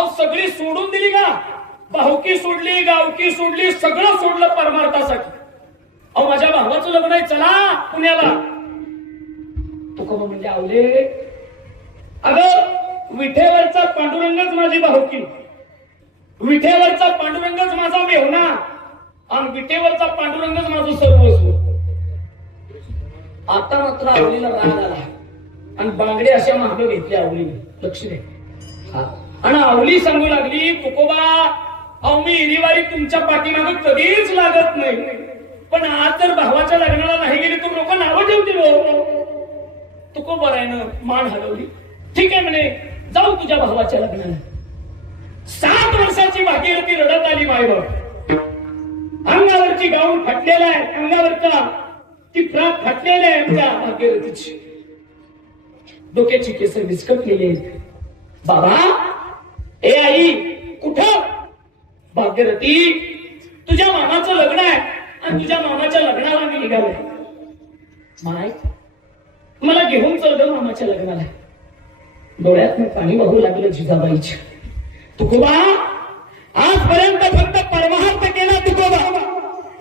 अहो सगळी सोडून दिली का? भाऊकी सोडली, गावकी सोडली, सगळं सोडलं परमार्थासाठी. अहो माझ्या भावाचं लग्न आहे, चला पुण्याला. तुकोबा म्हणजे आवले, अगं विठेवरचा पांडुरंगच माझी भाऊकी, विठेवरचा पांडुरंगच माझा मेहुणा, आणि विठेवरचा पांडुरंगच माझं सर्वस्व. आता मात्र आवलीला राग आला आणि बांगडे अशा मागे घेतले आवलीने. लक्ष दे. आणि आवली सांगू लागली, तुकोबा अहो मी इरीवारी तुमच्या पाठीमागे कधीच लागत नाही, पण आज जर भावाच्या लग्नाला नाही गेली तर लोक नावं ठेवतील. तुकोबारायनं मान हलवली. ठीक आहे म्हणे, जाऊ तुझ्या भावाच्या लग्नाला. 7 वर्षाची भागीरथी रडत आली. मायबाप अंगावरची गाऊन फाटलेला आहे, अंगावरचा ती फ्रॉक फाटलेली आहे आमच्या भागीरथीची. डोक्याची केस विस्कटलेली. बाबा ए आई कुठं? भागीरथी तुझ्या मामाचं लग्न आहे आणि तुझ्या मामाच्या लग्नाला मी निघालो. माय मला घेऊन चल ग मामाच्या लग्नाला. डोळ्यात पाणी वाहू लागलं जिजाबाईच्या. तुकोबा आजपर्यंत फक्त परमार्थ केला तुकोबा.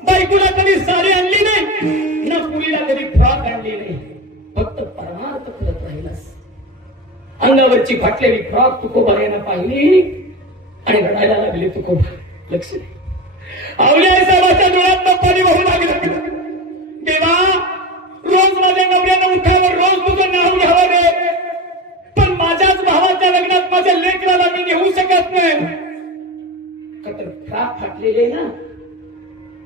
बायकोला कधी साडी आणली नाही, ना पुरीला कधी फ्रॉक आणली नाही, फक्त परमार्थ करत राहिलास. अंगावरची फाटलेली फ्रॉक तुकोबा यांना पाहिली आणि रडायला लागले तुकोबा. लक्ष दे. आवल्या साहेबाच्या डोळ्यात पाणी वाहू लागलं. देवा रोज माझ्या नवऱ्यानं उठावर, रोज तुझं नाव घ्यावं रे, पण माझ्याच भावाच्या लग्नात माझ्या लेकराला मी नेऊ शकत नाही. कटर फ्रॉक फाटलेले ना.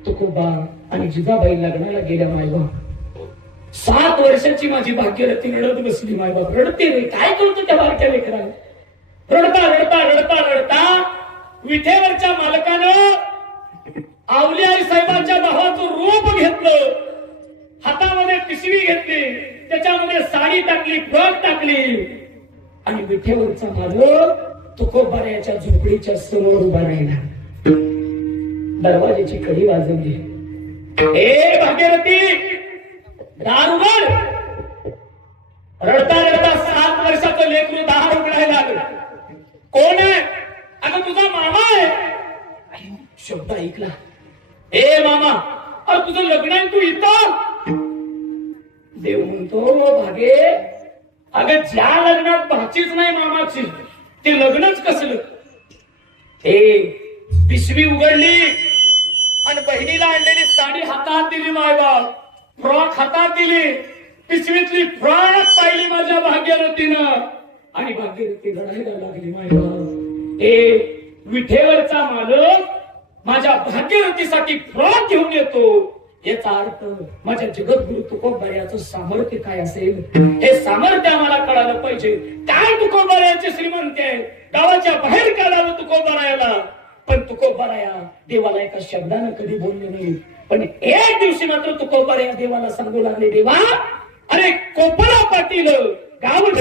तुकोबा आणि जिजाबाई लग्नाला गेल्या. मायबाप 7 वर्षाची माझी भाग्यरथी रडत बसली. मायबाप रडते रे, काय करतो त्या बारक्या लेकराला. रडता रडता रडता रडता विठेवरच्या मालकानं आवली आई साहेबांच्या भावाचं रूप घेतलं. हातामध्ये पिशवी घेतली, त्याच्यामध्ये साडी टाकली, फ्रॉक टाकली, आणि विठेवरचा मालक तुकोबाऱ्याच्या झोपडीच्या समोर उभा राहिला. दरवाजाची कडी वाजवली. ए भागीरथी दार उघड. रडता रडता 7 वर्षाचं लेकरू दार उघडायला लागलं. कोण आहे? अगं तुझा मामा आहे. शब्द ऐकला. ए मामा, अरे तुझं लग्न आहे, तू इथं. देव म्हणतो भागे, अगं ज्या लग्नात भाचीच नाही मामाची ते लग्नच कसलं. ए पिशवी उघडली आणि बहिणीला आणलेली साडी हातात दिली. मायबाप फ्रॉक हातात दिली. पिशवीतली फ्रॉक पाहिली माझ्या भाग्यरथीनं आणि भाग्यरथी रडायला लागली. मायबाप ए विठेवरचा मालक माझ्या भाग्यरथीसाठी फ्रॉक घेऊन येतो, याचा अर्थ माझ्या जगद्गुरु तुकोबाऱ्याचं सामर्थ्य काय असेल हे सामर्थ्य आम्हाला कळालं पाहिजे. काय तुकोबाऱ्याचे श्रीमंत आहे, गावाच्या बाहेर काढावं तुकोबारायाला, पण तुकोबाराया देवाला एका शब्दानं कधी बोलले नाही. पण एक दिवशी मात्र तुकोबाराया देवाला सांगू लागले, देवा अरे कोपरा पाटील गाव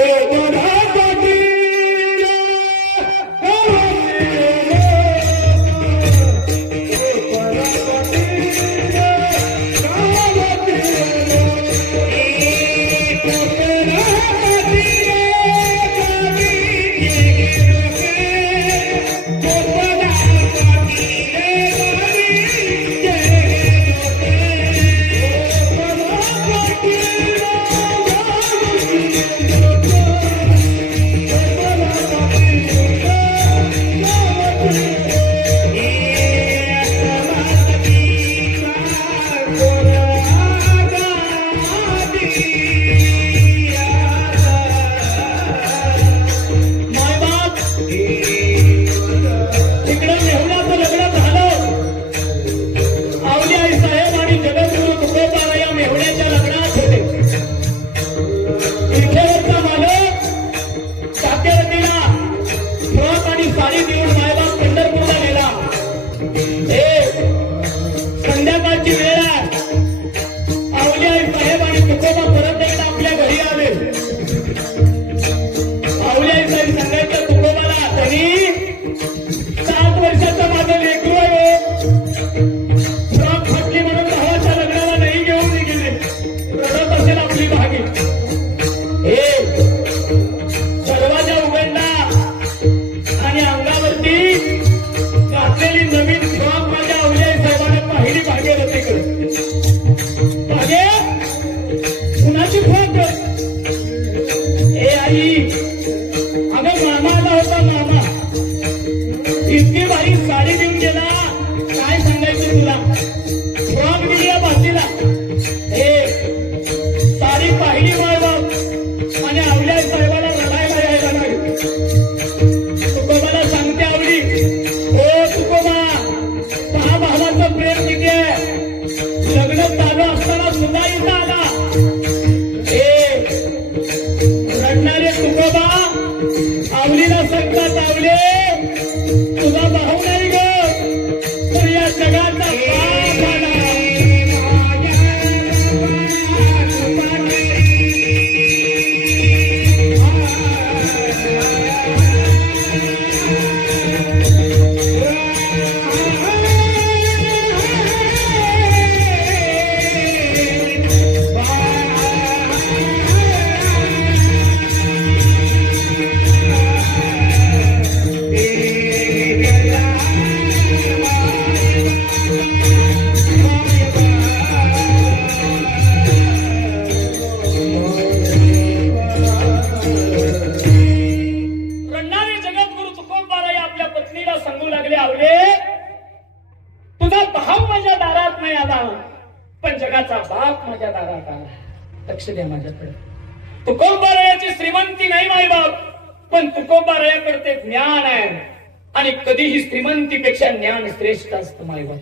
म्हणतात आवले तुझा भाऊ नाही ग तर या जगाचा बाप आला. रडणारे जगद्गुरु तुकोबाराय आपल्या पत्नीला सांगू लागले आवले तुझा भाव माझ्या दारात नाही आला पण जगाचा बाप माझ्या दारात आला. लक्ष द्या माझ्याकडे. तुकोबारायाची श्रीमंती नाही मायबाप पण तुकोबारायाकडे ज्ञान आहे आणि कधीही श्रीमंतीपेक्षा ज्ञान श्रेष्ठ असतं मायबाप.